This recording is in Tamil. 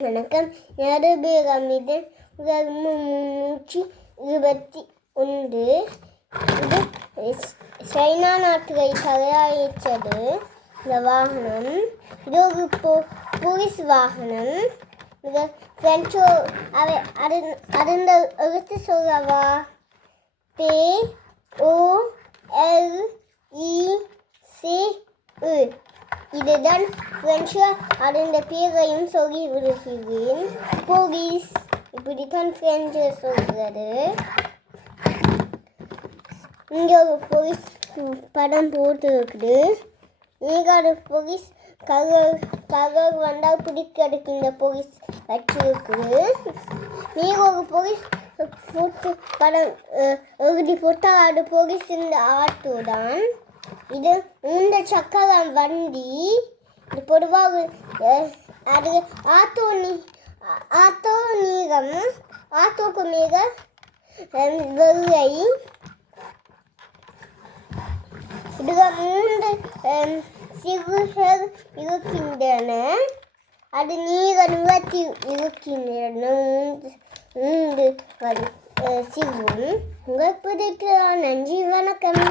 வணக்கம். நடுபேரமிதன் 321. இது சைனா நாட்டுகை தயாரித்தது. இந்த வாகனம் இது ஒரு போலீஸ் வாகனம். இது பிரெஞ்சோ அதன் எழுத்து சொல்லவா? POLICE. இதுதான் பிரெஞ்சு. அதன் பேரையும் சொல்லி விடுகிறேன். போலீஸ் இப்படித்தான் பிரெஞ்சு சொல்கிறது. இங்கே ஒரு போலீஸ் படம் போட்டுருக்குது. நீங்க போலீஸ் கலர் வந்தால் பிடிக்கிறதுக்கு இந்த போலீஸ் வச்சிருக்குது. நீங்க ஒரு போலீஸ் படம் எழுதி போட்டால் அது போலீஸ் இந்த ஆட்டோ தான். இது 3 சக்கரம் வண்டி. இது பொதுவாக அது ஆட்டோ நீளம் ஆட்டோக்கு மிக வெள்ளை. இதுல 3 சிறுகள் இருக்கின்றன. அது நீளத்தில் இருக்கின்றன. 3 சிறுவும் உங்களுக்கு பிடிக்க. நன்றி, வணக்கம்.